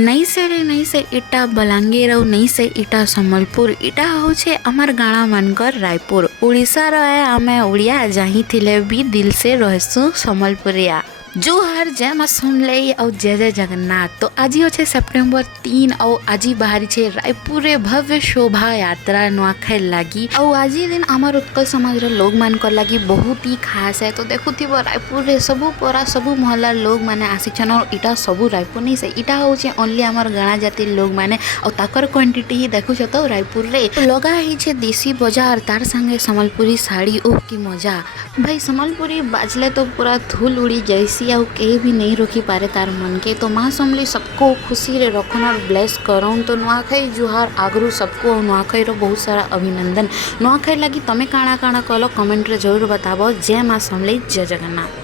नहीं से रे नहीं से इटा बलांगीर और नहीं से इटा सम्बलपुर इटा होछे अमर गाँव मानकर रायपुर ओडिशा रहे आमे ओडिया जाही थिले भी दिल से रहसु सम्बलपुरिया जोहार जय मां समलेई और जय जय जगन्नाथ। तो आज अच्छे सेप्टेम्बर 3 और आज बाहरी छे रायपुर भव्य शोभा यात्रा नुआखाई लगी और आज दिन आमर उत्कल समाज लोग मान कर लगी बहुत ही खास है। तो देखुथिब रायपुर रे सबू परा सबू महल्ला लोग माने आसिछन और इटा सबू रायपुर नहीं से इटा होचे ओनली आमर गाणा जाति लोग माने और ताकर क्वांटिटी ही देखुछ तो रायपुर रे लगा ही छे देसी बाजार तार संगे सम्बलपुरी साड़ी ओ की मजा भाई सम्बलपुरी बाजले तो पूरा धूल उड़ी जैसी आउ कहीं भी नहीं रोकी पारे तार मन के। तो माँ समली सबको खुशी रे रखन और ब्लेस करन। तो नुआखाई जुहार आगरू सबको नुआखाई रो बहुत सारा अभिनंदन। नुआखाई लगी तमे काଣା काଣା कल कमेंट रे जरूर बताबो। जय माँ समली जय जगन्नाथ।